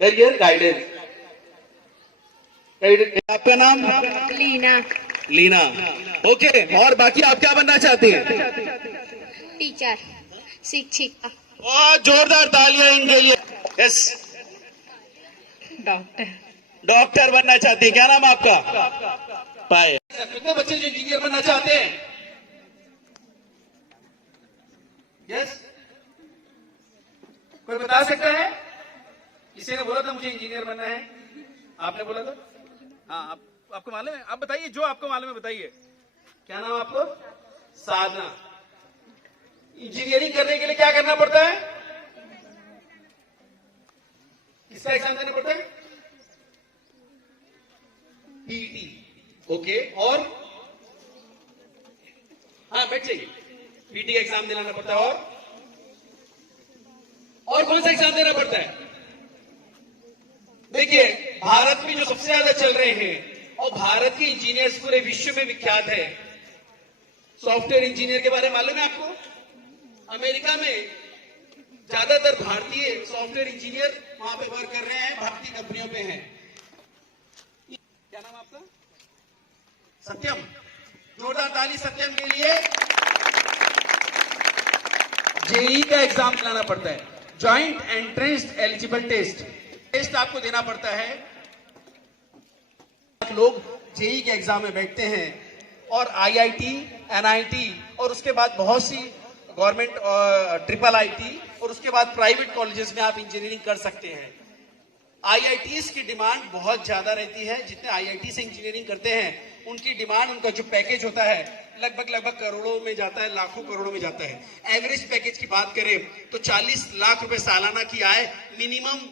Career guidance. आपका नाम? Leena. Leena. Okay, और बाकी आप क्या बनना चाहती हैं? टीचर, शिक्षिका। बहुत जोरदार तालियां इनके लिए। Yes, doctor. डॉक्टर बनना चाहती है। क्या नाम आपका? पाए। कितने बच्चे जो इंजीनियर बनना चाहते हैं? यस, कोई बता सकता है? किसी ने बोला था मुझे इंजीनियर बनना है, आपने बोला था? हाँ, आपको मालूम है? आप बताइए, जो आपको मालूम है बताइए। क्या नाम आपको? साधना। इंजीनियरिंग करने के लिए क्या करना पड़ता है? किसका एग्जाम देना पड़ता है? पीटी। ओके, और? हाँ, बैठ जाइए। पीटी का एग्जाम दिलाना पड़ता है, और कौन सा एग्जाम देना पड़ता है? देखिए, भारत में जो सबसे ज्यादा चल रहे हैं और भारत के इंजीनियर्स पूरे विश्व में विख्यात है। सॉफ्टवेयर इंजीनियर के बारे में मालूम है आपको? अमेरिका में ज्यादातर भारतीय सॉफ्टवेयर इंजीनियर वहां पे वर्क कर रहे हैं, भारतीय कंपनियों पे हैं। क्या नाम आपका? सत्यम। जोरदार ताली सत्यम के लिए। जेई का एग्जाम दिलाना पड़ता है, joint entrance eligible test. Test आपको देना पड़ता है। लोग जेई के एग्जाम में बैठते हैं और आईआईटी, एनआईटी और उसके बाद बहुत सी गवर्नमेंट ट्रिपल आईटी और उसके बाद प्राइवेट कॉलेजेस में आप इंजीनियरिंग कर सकते हैं। आईआईटीज की डिमांड बहुत ज्यादा रहती है। जितने आईआईटी से इंजीनियरिंग करते हैं उनकी डिमांड, उनका जो पैकेज होता है लगभग करोड़ों में जाता है, लाखों करोड़ों में जाता है। एवरेज पैकेज की बात करें तो 40 लाख रुपए सालाना की आय मिनिमम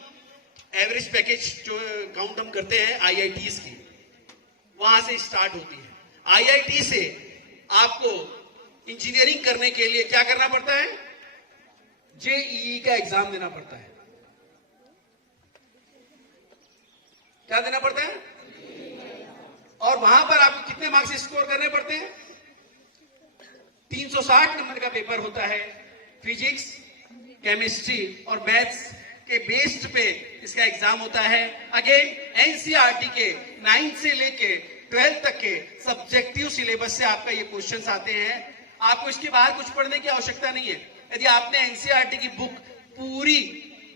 एवरेज पैकेज जो काउंट हम करते हैं आईआईटीज की, वहां से स्टार्ट होती है। आईआईटी से आपको इंजीनियरिंग करने के लिए क्या करना पड़ता है? जेईई का एग्जाम देना पड़ता है। क्या देना पड़ता है? और वहां पर आपको कितने मार्क्स स्कोर करने पड़ते हैं? 360 नंबर का पेपर होता है। फिजिक्स, केमिस्ट्री और मैथ्स के बेस्ड पे इसका एग्जाम होता है। अगेन एनसीईआरटी के 9 से लेके 12 तक के सब्जेक्टिव सिलेबस से आपका ये क्वेश्चंस आते हैं। आपको इसके बाहर कुछ पढ़ने की आवश्यकता नहीं है। यदि आपने एनसीईआरटी की बुक पूरी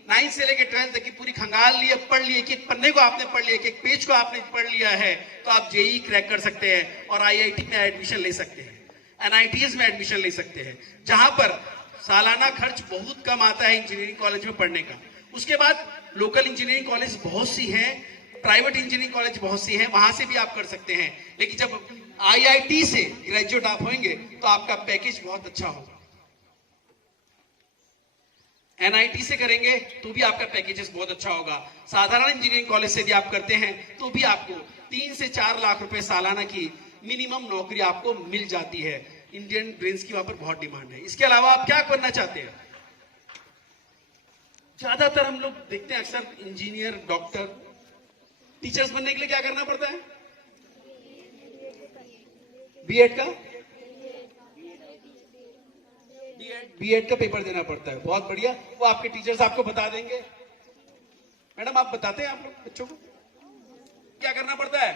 9 से लेके 12 तक की पूरी खंगाल ली, पढ़ ली, एक एक पन्ने को आपने पढ़ लिया, एक एक पेज को आपने पढ़ लिया है, तो आप जेई क्रैक कर सकते हैं और आईआईटी में एडमिशन ले सकते हैं, एनआईटीज में एडमिशन ले सकते हैं, जहां पर सालाना खर्च बहुत कम आता है इंजीनियरिंग कॉलेज में पढ़ने का। उसके बाद लोकल इंजीनियरिंग कॉलेज बहुत सी हैं, प्राइवेट इंजीनियरिंग कॉलेज बहुत सी हैं, वहां से भी आप कर सकते हैं। लेकिन जब आईआईटी से ग्रेजुएट आप होंगे तो आपका पैकेज बहुत अच्छा होगा। एनआईटी से करेंगे तो भी आपका पैकेजेस बहुत अच्छा होगा। साधारण इंजीनियरिंग कॉलेज से यदि आप करते हैं तो भी आपको 3 से 4 लाख रुपए सालाना की मिनिमम नौकरी आपको मिल जाती है। इंडियन ब्रेन्स की वहां पर बहुत डिमांड है। इसके अलावा आप क्या बनना चाहते हैं? ज्यादातर हम लोग देखते हैं अक्सर इंजीनियर, डॉक्टर, टीचर्स बनने के लिए क्या करना पड़ता है? बीएड का बीएड का पेपर देना पड़ता है। बहुत बढ़िया, वो आपके टीचर्स आपको बता देंगे। मैडम आप बताते हैं आप लोग बच्चों को क्या करना पड़ता है?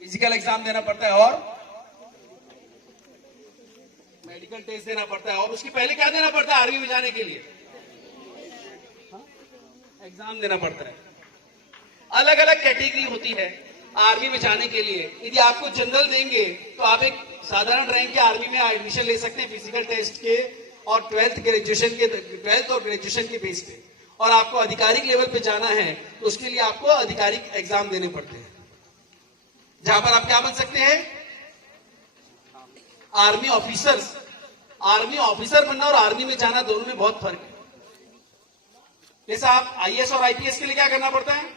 फिजिकल एग्जाम देना पड़ता है और मेडिकल टेस्ट देना पड़ता है। और उसके पहले क्या देना पड़ता है? आर्मी में जाने के लिए एग्जाम देना पड़ता है। अलग अलग कैटेगरी होती है आर्मी में जाने के लिए। यदि आपको जनरल देंगे तो आप एक साधारण रैंक के आर्मी में एडमिशन ले सकते हैं फिजिकल टेस्ट के और 12th और ग्रेजुएशन के बेस पे। और आपको आधिकारिक लेवल पे जाना है तो उसके लिए आपको आधिकारिक एग्जाम देने पड़ते हैं, जहां पर आप क्या बन सकते हैं? Army officers. आर्मी ऑफिसर बनना और आर्मी में जाना दोनों में बहुत फर्क है। जैसे आप आईएएस और आईपीएस के लिए क्या करना पड़ता है?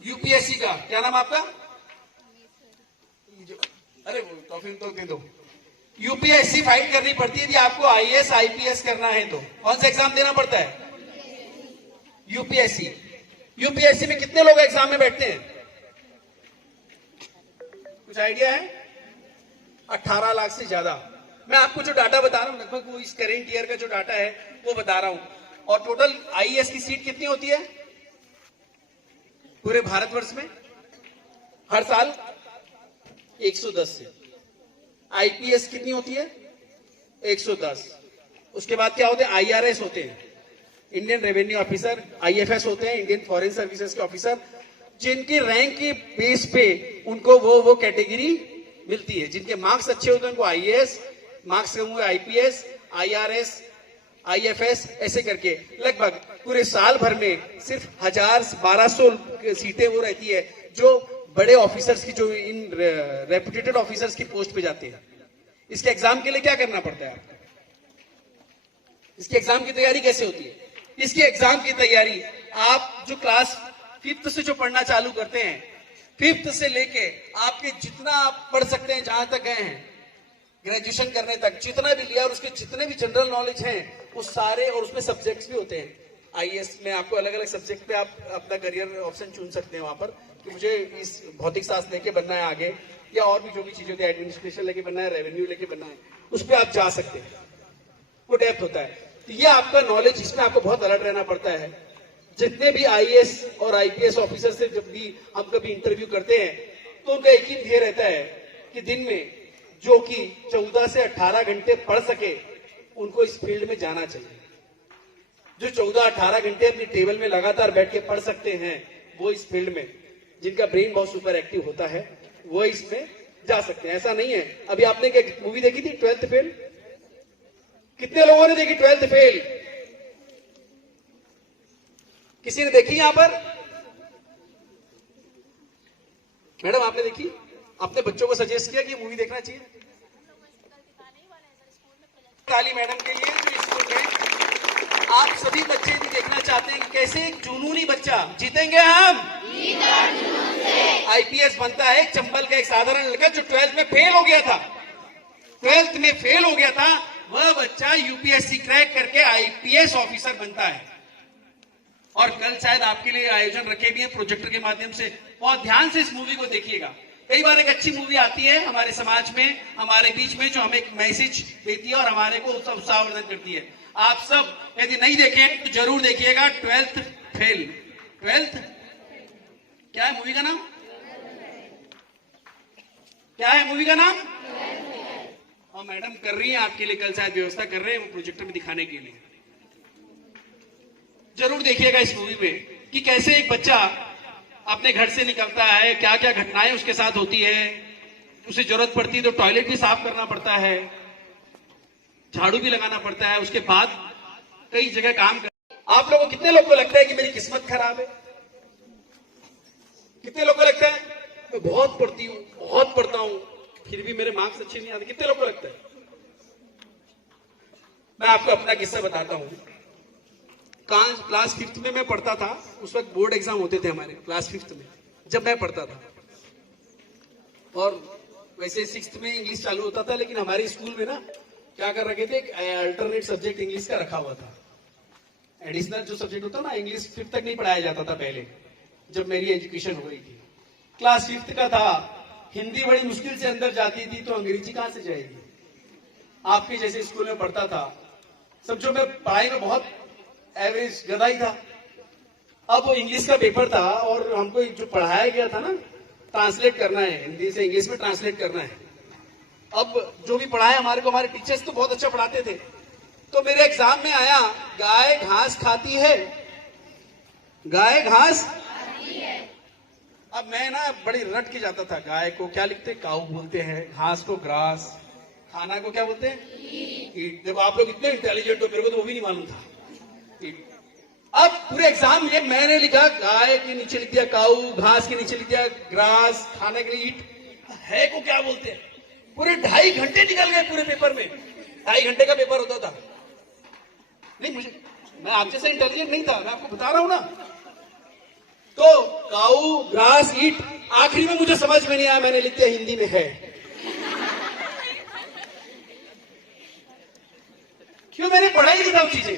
यूपीएससी का क्या नाम आपका? अरे वो टॉफी तो दे दो। यूपीएससी फाइट करनी पड़ती है। यदि आपको आईएएस आईपीएस करना है तो कौन सा एग्जाम देना पड़ता है? यूपीएससी। यूपीएससी में कितने लोग एग्जाम में बैठते हैं? कुछ आइडिया है? 18 लाख से ज्यादा मैं आपको जो डाटा बता रहा हूँ लगभग वो इस करेंट ईयर का जो डाटा है वो बता रहा हूँ। और टोटल आईएएस की सीट कितनी होती है पूरे भारतवर्ष में हर साल? 110 से। आईपीएस कितनी होती है? 110। उसके बाद क्या होते हैं? आईआरएस होते हैं, इंडियन रेवेन्यू ऑफिसर। आईएफएस होते हैं, इंडियन फॉरेन सर्विसेज के ऑफिसर, जिनकी रैंक के बेस पे उनको वो कैटेगरी मिलती है। जिनके मार्क्स अच्छे होते हैं उनको आईएएस, मार्क्स कम हुए आईपीएस, आईआरएस, आईएफएस, ऐसे करके लगभग पूरे साल भर में सिर्फ 1000-1200 सीटें वो रहती है जो बड़े ऑफिसर्स की, जो इन रेपुटेटेड ऑफिसर्स की पोस्ट पे जाते हैं। इसके एग्जाम के लिए क्या करना पड़ता है आपको? इसके एग्जाम की तैयारी कैसे होती है? इसकी एग्जाम की तैयारी आप जो क्लास 5th से जो पढ़ना चालू करते हैं, 5th से लेके आपके जितना आप पढ़ सकते हैं, जहां तक गए हैं ग्रेजुएशन करने तक, जितना भी लिया और उसके जितने भी जनरल नॉलेज हैं वो सारे, और उसमें सब्जेक्ट्स भी होते हैं। आईएएस में आपको अलग अलग सब्जेक्ट पे आप अपना करियर ऑप्शन चुन सकते हैं वहां पर, कि मुझे इस भौतिक शास्त्र लेके बनना है आगे, या और भी जो भी चीजें होती है, एडमिनिस्ट्रेशन लेके बनना है, रेवेन्यू लेके बनना है, उस पर आप जा सकते हैं। वो डेप्थ होता है। तो ये आपका नॉलेज, इसमें आपको बहुत अलर्ट रहना पड़ता है। जितने भी आईएएस और आईपीएस ऑफिसर से जब भी हम कभी इंटरव्यू करते हैं तो उनका एक ही ध्येय रहता है कि दिन में जो कि 14 से 18 घंटे पढ़ सके, उनको इस फील्ड में जाना चाहिए। जो 14-18 घंटे अपनी टेबल में लगातार बैठ के पढ़ सकते हैं, वो इस फील्ड में, जिनका ब्रेन बहुत सुपर एक्टिव होता है, वो इसमें जा सकते हैं। ऐसा नहीं है। अभी आपने क्या मूवी देखी थी 12th फेल? कितने लोगों ने देखी 12th फेल? किसी ने देखी यहां पर? मैडम आपने देखी? आपने बच्चों को सजेस्ट किया कि मूवी देखना चाहिए? काली मैडम के लिए जो स्कूल में आप सभी बच्चे भी देखना चाहते हैं कि कैसे एक जुनूनी बच्चा, जीतेंगे हम आईपीएस बनता है। चंबल का एक साधारण लड़का जो 12th में फेल हो गया था, 12th में फेल हो गया था, वह बच्चा यूपीएससी क्रैक करके आईपीएस ऑफिसर बनता है। और कल शायद आपके लिए आयोजन रखे भी हैं प्रोजेक्टर के माध्यम से। बहुत ध्यान से इस मूवी को देखिएगा। कई बार एक अच्छी मूवी आती है हमारे समाज में, हमारे बीच में, जो हमें एक मैसेज देती है और हमारे को उत्साहवर्धन करती है। आप सब यदि नहीं देखें तो जरूर देखिएगा 12th फेल। 12th क्या है मूवी का नाम? क्या है मूवी का नाम? और मैडम कर रही है आपके लिए, कल शायद व्यवस्था कर रहे हैं वो प्रोजेक्टर में दिखाने के लिए। जरूर देखिएगा इस मूवी में कि कैसे एक बच्चा अपने घर से निकलता है, क्या क्या घटनाएं उसके साथ होती है। उसे जरूरत पड़ती है तो टॉयलेट भी साफ करना पड़ता है, झाड़ू भी लगाना पड़ता है, उसके बाद कई जगह काम कर। आप लोगों, कितने लोग को लगता है कि मेरी किस्मत खराब है? कितने लोग को लगता है मैं बहुत पढ़ती हूँ, बहुत पढ़ता हूं, फिर भी मेरे मार्क्स अच्छे नहीं आते? कितने लोग को लगता है? मैं आपको अपना किस्सा बताता हूं। क्लास 5th में मैं पढ़ता था, उस वक्त बोर्ड एग्जाम होते थे हमारे क्लास 5th में, जब मैं पढ़ता था। और वैसे 6th में इंग्लिश चालू होता था, लेकिन हमारे स्कूल में ना क्या कर रखे थे, एक अल्टरनेट सब्जेक्ट इंग्लिश का रखा हुआ था। एडिशनल जो सब्जेक्ट होता ना, इंग्लिश 5th तक नहीं पढ़ाया जाता था पहले, जब मेरी एजुकेशन हो रही थी। क्लास 5th का था, हिंदी बड़ी मुश्किल से अंदर जाती थी तो अंग्रेजी कहां से जाएगी? आपके जैसे स्कूल में पढ़ता था, समझो मैं पढ़ाई में बहुत एवरेज गधा ही था। अब वो इंग्लिश का पेपर था और हमको जो पढ़ाया गया था ना, ट्रांसलेट करना है, हिंदी से इंग्लिश में ट्रांसलेट करना है। अब जो भी पढ़ाया हमारे को, हमारे टीचर्स तो बहुत अच्छा पढ़ाते थे। तो मेरे एग्जाम में आया, गाय घास खाती है, गाय घास खाती है। अब मैं ना बड़ी रट के जाता था, गाय को क्या लिखते, काऊ बोलते हैं, घास को ग्रास, खाना को क्या बोलते हैं, ईट। देखो आप लोग इतने इंटेलिजेंट हो, मेरे को तो वो भी नहीं मालूम था। अब पूरे एग्जाम में मैंने लिखा, गाय के नीचे लिख दिया काऊ, घास के नीचे लिख दिया ग्रास, खाने के लिए ईट, है को क्या बोलते हैं। पूरे 2.5 घंटे निकल गए पूरे पेपर में। 2.5 घंटे का पेपर होता था। नहीं, मैं आप जैसे इंटेलिजेंट नहीं था, मैं आपको बता रहा हूं ना। तो काऊ ग्रास ईट, आखिरी में मुझे समझ में नहीं आया, मैंने लिख दिया हिंदी में है। क्यों? मैंने पढ़ाई नहीं था वो चीजें,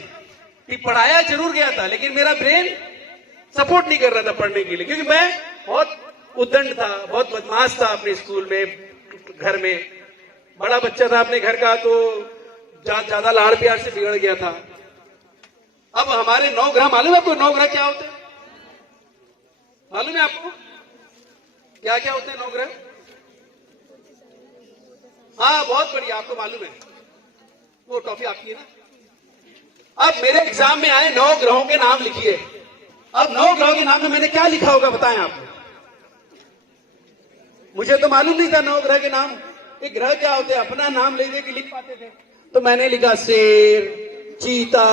पढ़ाया जरूर गया था, लेकिन मेरा ब्रेन सपोर्ट नहीं कर रहा था पढ़ने के लिए, क्योंकि मैं बहुत उद्दंड था, बहुत बदमाश था अपने स्कूल में, घर में बड़ा बच्चा था अपने घर का, तो ज्यादा लाड़ प्यार से बिगड़ गया था। अब हमारे 9 ग्रह, मालूम है आपको 9 ग्रह क्या होते हैं? मालूम है आपको क्या क्या होते हैं 9 ग्रह? हाँ बहुत बढ़िया, आपको मालूम है। वो टॉफी आपकी है ना। अब मेरे एग्जाम में आए 9 ग्रहों के नाम लिखिए। अब 9 ग्रहों के नाम में मैंने क्या लिखा होगा बताएं आप। मुझे तो मालूम नहीं था 9 ग्रह के नाम। ये ग्रह क्या होते हैं अपना नाम ले दे के लिख पाते थे, तो मैंने लिखा शेर, चीता,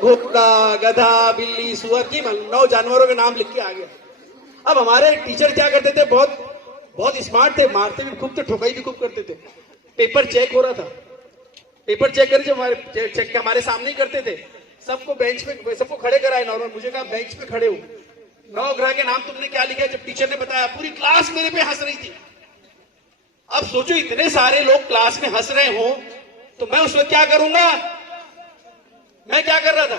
घोड़ा, गधा, बिल्ली, सुअर की 9 जानवरों के नाम लिख के आ गया। अब हमारे टीचर क्या करते थे, बहुत स्मार्ट थे, मारते भी खूब थे, ठोकाई भी खूब करते थे। पेपर चेक हो रहा था, पेपर चेक कर हमारे चेक हमारे सामने ही करते थे। सबको बेंच पे, सबको खड़े कराए नॉर्मल, मुझे कहा बेंच पे खड़े हो, 9 ग्रह के नाम तुमने क्या लिखा है? जब टीचर ने बताया पूरी क्लास मेरे पे हंस रही थी। अब सोचो इतने सारे लोग क्लास में हंस रहे हो तो मैं उस वक्त क्या करूंगा? मैं क्या कर रहा था?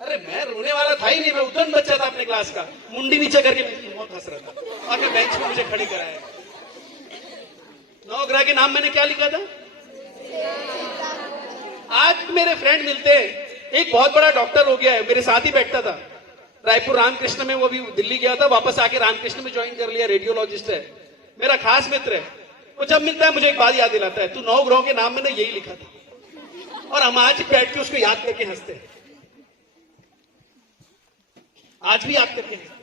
अरे मैं रोने वाला था ही नहीं, मैं उधर बच्चा था अपने क्लास का, मुंडी नीचे करके बहुत हंस रहा था और मैं बेंच पे मुझे खड़ी कराया। 9 ग्रह के नाम मैंने क्या लिखा था? आज मेरे फ्रेंड मिलते हैं, एक बहुत बड़ा डॉक्टर हो गया है, मेरे साथ ही बैठता था रायपुर रामकृष्ण में, वो भी दिल्ली गया था, वापस आके रामकृष्ण में ज्वाइन कर लिया, रेडियोलॉजिस्ट है, मेरा खास मित्र है। वो जब मिलता है मुझे एक बात याद दिलाता है, तू 9 ग्रहों के नाम मैंने यही लिखा था। और हम आज बैठ के उसको याद करके हंसते हैं, आज भी याद करके हंसते हैं।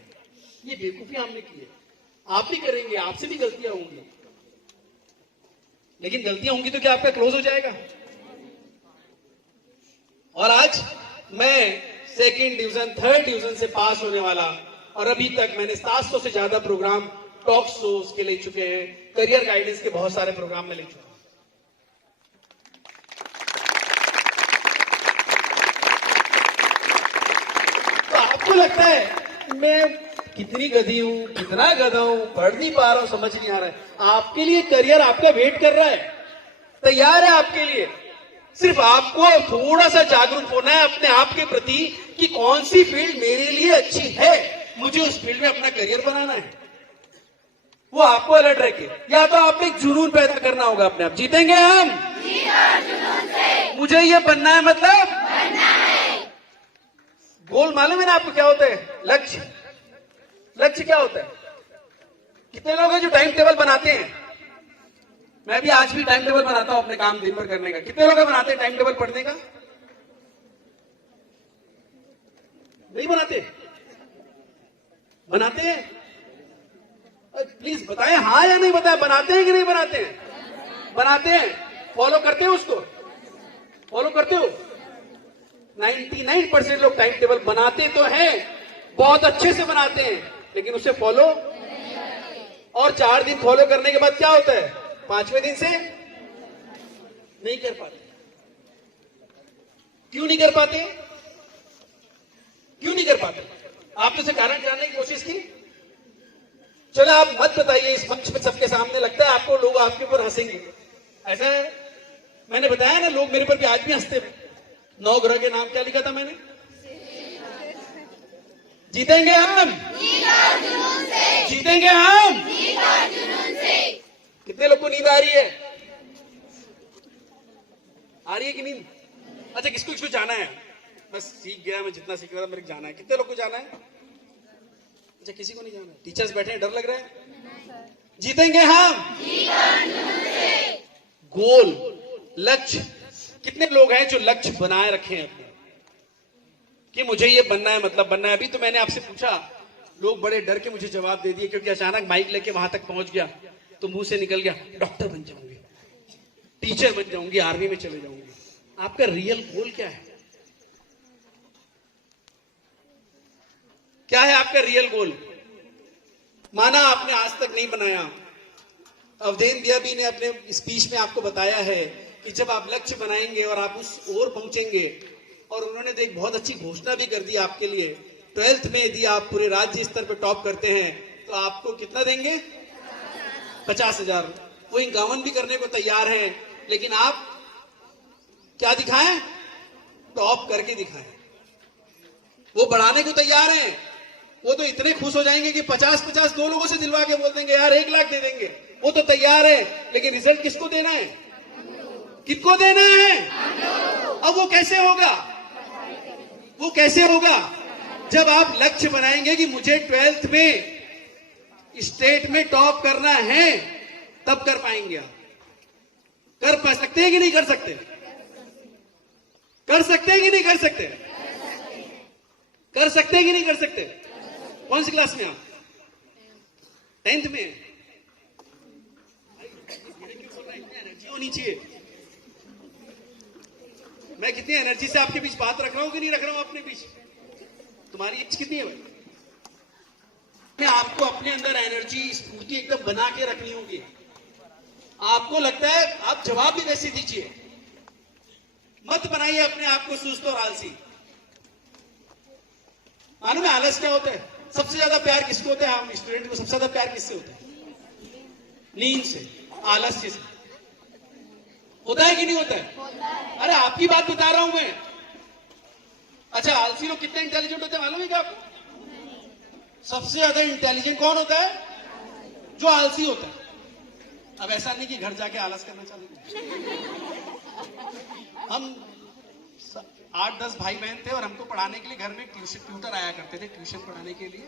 ये बेवकूफी हमने की है, आप भी करेंगे, आपसे भी गलतियां होंगी, लेकिन गलतियां होंगी तो क्या आपका क्लोज हो जाएगा? और आज मैं 2nd डिवीजन 3rd डिवीजन से पास होने वाला, और अभी तक मैंने 700 से ज्यादा प्रोग्राम टॉक शोज के ले चुके हैं, करियर गाइडेंस के बहुत सारे प्रोग्राम में ले चुका हूं। तो आपको लगता है मैं कितनी गधी हूं, कितना गधा हूं, पढ़ नहीं पा रहा हूं, समझ नहीं आ रहा है? आपके लिए करियर आपका वेट कर रहा है, तैयार है आपके लिए। सिर्फ आपको थोड़ा सा जागरूक होना है अपने आप के प्रति कि कौन सी फील्ड मेरे लिए अच्छी है, मुझे उस फील्ड में अपना करियर बनाना है। वो आपको अलर्ट रखे, या तो आपने एक जुनून पैदा करना होगा अपने आप। जीतेंगे हम जुनून से। मुझे ये बनना है, मतलब बनना है। गोल मालूम है ना आपको क्या होता है? लक्ष्य। लक्ष्य क्या होता है? कितने लोग हैं जो टाइम टेबल बनाते हैं? मैं भी आज भी टाइम टेबल बनाता हूं अपने काम दिन भर करने का। कितने लोग बनाते हैं टाइम टेबल पढ़ने का? नहीं बनाते? बनाते हैं? प्लीज बताएं हाँ या नहीं बताएं, बनाते हैं कि नहीं बनाते हैं? बनाते हैं। फॉलो करते हो उसको? फॉलो करते हो? 99% लोग टाइम टेबल बनाते तो हैं, बहुत अच्छे से बनाते हैं, लेकिन उसे फॉलो, और 4 दिन फॉलो करने के बाद क्या होता है? 5वें दिन से नहीं कर पाते। क्यों नहीं कर पाते? क्यों नहीं कर पाते? आपने उसे कारण जानने की कोशिश की? चलो आप मत बताइए इस मंच में सबके सामने, लगता है आपको लोग आपके ऊपर हंसेंगे, ऐसा है? मैंने बताया ना, लोग मेरे पर भी आज भी हंसते हैं। 9 ग्रह के नाम क्या लिखा था मैंने? जीतेंगे हम जुनून से। जीतेंगे हम जुनून से। कितने लोग को नींद आ रही है? आ रही है कि नींद? अच्छा, किसको किसको जाना है? बस सीख गया मैं, जितना सीख रहा था, मेरे जाना है। कितने लोग को जाना है? अच्छा, किसी को नहीं जाना? टीचर्स बैठे हैं, डर लग रहा है? जीतेंगे हम जुनून से। गोल, लक्ष्य। कितने लोग हैं जो लक्ष्य बनाए रखे हैं अपने कि मुझे ये बनना है, मतलब बनना है? अभी तो मैंने आपसे पूछा, लोग बड़े डर के मुझे जवाब दे दिए, क्योंकि अचानक माइक लेके वहां तक पहुंच गया तो मुंह से निकल गया डॉक्टर बन जाऊंगी, टीचर बन जाऊंगी, आर्मी में चले जाऊंगी। आपका रियल गोल क्या है? क्या है आपका रियल गोल? माना आपने आज तक नहीं बनाया, अवधेन दियाबी ने अपने स्पीच में आपको बताया है कि जब आप लक्ष्य बनाएंगे और आप उस ओर पहुंचेंगे, और उन्होंने तो एक बहुत अच्छी घोषणा भी कर दी आपके लिए, 12th में यदि आप पूरे राज्य स्तर पर टॉप करते हैं तो आपको कितना देंगे? 50,000। वो 51 भी करने को तैयार हैं, लेकिन आप क्या दिखाएं? टॉप करके दिखाएं। वो बढ़ाने को तैयार हैं। वो तो इतने खुश हो जाएंगे कि 50-50 2 लोगों से दिलवा के बोल देंगे यार 1 लाख दे देंगे, वो तो तैयार है, लेकिन रिजल्ट किसको देना है? किसको देना है? अब वो कैसे होगा? वो कैसे होगा? जब आप लक्ष्य बनाएंगे कि मुझे 12th में स्टेट में टॉप करना है, तब कर पाएंगे आप। कर पा सकते हैं कि नहीं कर सकते? कर सकते हैं कि नहीं कर सकते? कर सकते हैं कि नहीं कर सकते? कौन सी क्लास में आप? 10th में? एनर्जी होनी चाहिए। मैं कितनी एनर्जी से आपके बीच बात रख रहा हूं कि नहीं रख रहा हूं अपने बीच? तुम्हारी एज कितनी है भाई? आपको अपने अंदर एनर्जी, स्फूर्ति एकदम बना के रखनी होगी। आपको लगता है आप जवाब भी वैसे दीजिए, मत बनाइए अपने आप को सुस्त और आलसी। मालूम है आलस क्या होता है? सबसे ज्यादा प्यार किसको होता है? हम स्टूडेंट को सबसे ज्यादा प्यार किससे होता है? नींद से, आलस्य से। होता है कि नहीं होता है? अरे आपकी बात बता रहा हूं मैं। अच्छा, आलसी लोग कितने इंटेलिजेंट होते हैं मालूम है क्या आपको? सबसे ज्यादा इंटेलिजेंट कौन होता है? जो आलसी होता है। अब ऐसा नहीं कि घर जाके आलस करना चालू करें। हम 8-10 भाई बहन थे और हमको पढ़ाने के लिए घर में ट्यूटर आया करते थे, ट्यूशन पढ़ाने के लिए।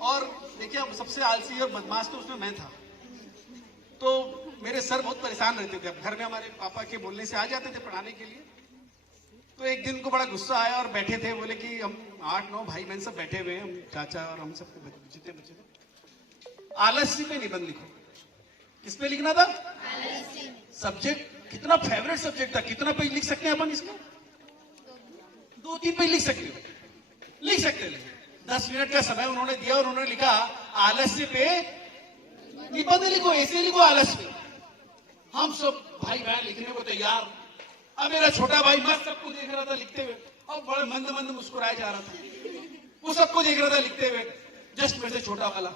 और देखिए, अब सबसे आलसी और बदमाश तो उसमें मैं था। तो मेरे सर बहुत परेशान रहते थे। अब घर में हमारे पापा के बोलने से आ जाते थे पढ़ाने के लिए। तो एक दिन को बड़ा गुस्सा आया और बैठे थे, बोले कि हम 8-9 भाई बहन सब बैठे हुए हैं, हम चाचा और हम सब जितने बच्चे थे, आलस्य पे निबंध लिखो। किस पे लिखना था? सब्जेक्ट कितना फेवरेट सब्जेक्ट था, कितना पेज लिख सकते हैं अपन इसमें? 2-3 पेज लिख सकते हैं। 10 मिनट का समय उन्होंने दिया और उन्होंने लिखा आलस्य पे निबंध लिखो, ऐसे लिखो आलस्य पे। हम सब भाई बहन लिखने को तैयार। अब मेरा छोटा भाई मस्त सबको देख रहा था लिखते हुए, और बड़ा मंद मंद मुस्कुराया जा रहा था। वो सबको देख रहा था लिखते हुए, जस्ट मेरे से छोटा वाला।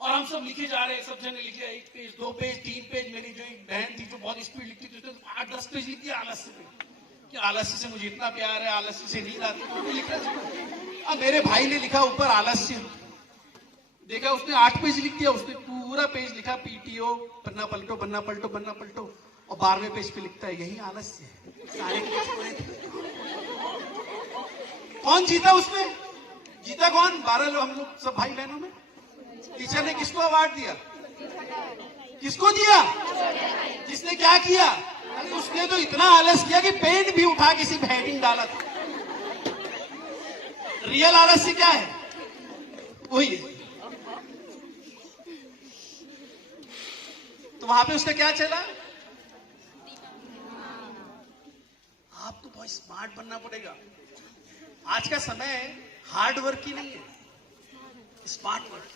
और हम सब लिखे जा रहे हैं, सब जने लिखे 1 पेज, 2 पेज, 3 पेज। मेरी जो एक बहन थी जो बहुत स्पीड लिखती थी, उसने 8-10 पेज लिख दिया आलस्य पे, कि आलस्य से मुझे इतना प्यार है, आलस्य से नींद आती है। अब मेरे भाई ने लिखा ऊपर आलस्य, देखा उसने 8 पेज लिख दिया। उसने पूरा पेज लिखा पीटीओ, पन्ना पलटो, पन्ना पलटो, पन्ना पलटो, और 12वें पेज पे लिखता है यही आलस्य है। सारे कौन जीता उसमें? जीता कौन? 12 लोग, हम लोग सब भाई बहनों में। टीचर ने किसको अवार्ड दिया? किसको दिया? जिसने क्या किया? अरे उसने तो इतना आलस किया कि पेन भी उठा किसी हेडिंग डाला था। रियल आलस्य क्या है? वही है। तो वहां पे उसका क्या चला? आपको बहुत स्मार्ट बनना पड़ेगा। आज का समय हार्ड वर्क की नहीं है, स्मार्ट वर्क।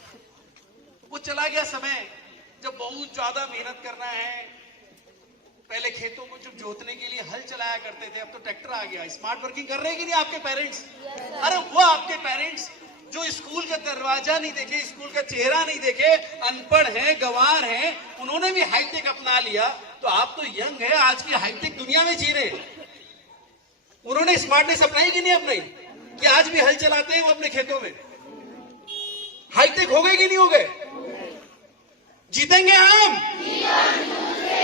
वो चला गया समय जब बहुत ज्यादा मेहनत करना है। पहले खेतों को जब जोतने के लिए हल चलाया करते थे, अब तो ट्रैक्टर आ गया। स्मार्ट वर्किंग कर रहे हैं कि नहीं आपके पेरेंट्स? अरे वो आपके पेरेंट्स जो स्कूल का दरवाजा नहीं देखे, स्कूल का चेहरा नहीं देखे, अनपढ़ हैं, गंवार हैं, उन्होंने भी हाईटेक अपना लिया। तो आप तो यंग है, आज की हाईटेक दुनिया में जी रहे हैं। उन्होंने स्मार्टनेस अपनाई कि नहीं अपनाई? कि आज भी हल चलाते हैं वो अपने खेतों में। हाईटेक हो गए कि नहीं हो गए? जीतेंगे हम।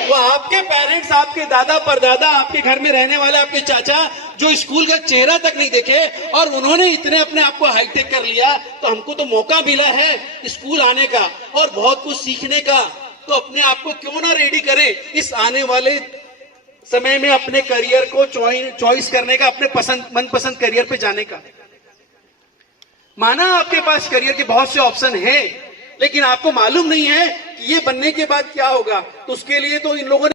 वो आपके पेरेंट्स, आपके दादा परदादा, आपके घर में रहने वाले आपके चाचा जो स्कूल का चेहरा तक नहीं देखे और उन्होंने इतने अपने आप को हाईटेक कर लिया, तो हमको तो मौका मिला है स्कूल आने का और बहुत कुछ सीखने का। तो अपने आप को क्यों ना रेडी करें इस आने वाले समय में अपने करियर को चॉइस करने का, अपने मनपसंद करियर पे जाने का। माना आपके पास करियर के बहुत से ऑप्शन हैं, लेकिन आपको मालूम नहीं है कि ये बनने के बाद क्या होगा। तो उसके लिए तो इन लोगों ने